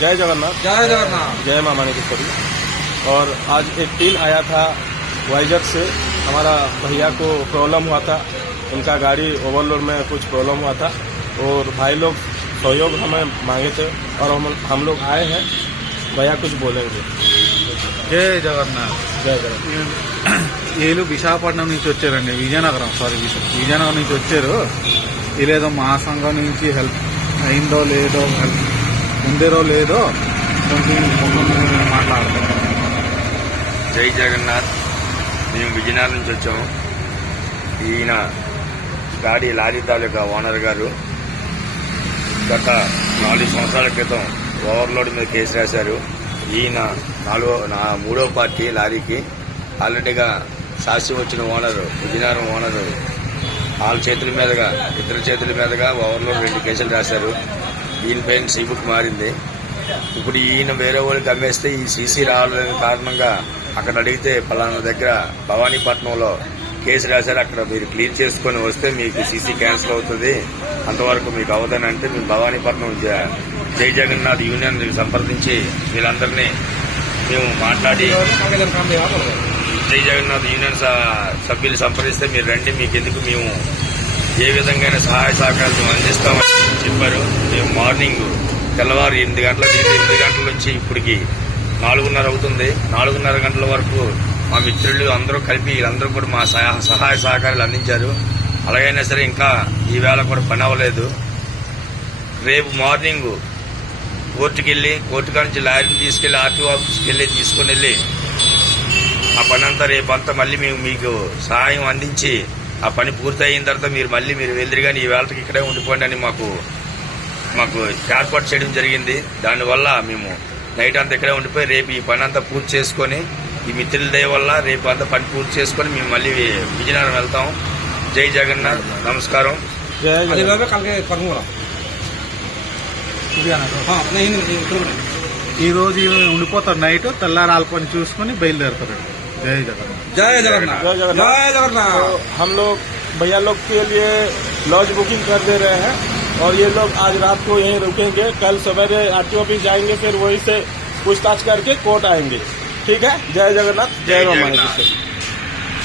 जय जगन्नाथ। जय जगन्नाथ। जय मां माणिकेश्वरी। और आज एक टीम आया था वाइजर से। हमारा भैया को प्रॉब्लम हुआ था, उनका गाड़ी ओवरलोड में कुछ प्रॉब्लम हुआ था और भाई लोग सहयोग हमें मांगे थे और हम लोग आए हैं। भैया कुछ बोलेंगे। जय जगन्नाथ। जय जगन्नाथ। వీళ్ళు విశాఖపట్నం నుంచి వచ్చారండి, విజయనగరం విజయనగరం నుంచి వచ్చారు. వీళ్ళేదో మా సంఘం నుంచి హెల్ప్ అయిందో లేదో, హెల్ప్ ఉందేరో లేదో కొంచెం మాట్లాడతాం. జై జగన్నాథ్. మేము విజయనగరం నుంచి వచ్చాము. ఈయన గాడి లారీ తాలూకా ఓనర్ గారు గత 4 సంవత్సరాల క్రితం ఓవర్లోడ్ మీద కేసు రాశారు. ఈయన మూడో పార్టీ లారీకి ఆల్రెడీగా సాక్షి వచ్చిన ఓనరు, విజయనగరం ఓనరు వాళ్ళ చేతుల మీదుగా, ఇద్దరు చేతుల మీదుగా ఓవర్లోడ్ 2 కేసులు రాశారు. ఈయనపైన సీబుక్ మారింది. ఇప్పుడు ఈయన వేరే వాళ్ళకి అమ్మేస్తే ఈ సీసీ రావాలనే కారణంగా అక్కడ అడిగితే పలానా దగ్గర భవానీపట్నంలో కేసు రాశారు, అక్కడ మీరు క్లియర్ చేసుకుని వస్తే మీకు సీసీ క్యాన్సిల్ అవుతుంది, అంతవరకు మీకు అవదని అంటే మేము భవానీపట్నం జై జగన్నాథ్ యూనియన్ సంప్రదించి వీళ్ళందరినీ మేము మాట్లాడి జై జగన్నాథ్ యూనియన్ సభ్యులు సంప్రదిస్తే మీరు రండి, మీకు ఎందుకు మేము ఏ విధంగా సహాయ సహకారాలు అందిస్తామని చెప్పారు. మేము మార్నింగ్ తెల్లవారు 8 గంటల నుంచి ఇప్పటికి 4:30 అవుతుంది. 4:30 గంటల వరకు మా మిత్రులు అందరూ కలిపి వీళ్ళందరూ కూడా మా సహాయ సహకారాలు అందించారు. అలాగైనా సరే ఇంకా ఈవేళ కూడా పని అవ్వలేదు. రేపు మార్నింగ్ కోర్టు నుంచి లారీని తీసుకెళ్లి ఆర్టీఓ ఆఫీస్కి వెళ్ళి తీసుకుని వెళ్ళి ఆ పని అంతా రేపంతా మళ్ళీ మేము మీకు సహాయం అందించి ఆ పని పూర్తి అయిన తర్వాత మీరు వెళ్ళి కానీ ఈ వేళకి ఇక్కడే ఉండిపోండి అని మాకు ఏర్పాటు చేయడం జరిగింది. దానివల్ల మేము నైట్ అంతా ఇక్కడే ఉండిపోయి రేపు ఈ పని అంతా పూర్తి చేసుకొని ఈ మిత్రుల దయ వల్ల రేపు అంతా పని పూర్తి చేసుకొని మేము మళ్ళీ విజయనగరం వెళ్తాం. జై జగన్నాథ్. నమస్కారం. ఈ రోజు ఉండిపోతారు, నైట్ తెల్లారాల పని చూసుకుని బయలుదేరుతారు. जय जगन्नाथ। जय जगन्नाथ। जय जगन्नाथ। जय जगन्नाथ। तो हम लोग भैया लोग के लिए लॉज बुकिंग कर दे रहे हैं और ये लोग आज रात को यहीं रुकेंगे, कल सवेरे आरटीओ ऑफिस जाएंगे, फिर वहीं से पूछताछ करके कोर्ट आएंगे। ठीक है। जय जगन्नाथ। जय मां माणिकेश्वरी।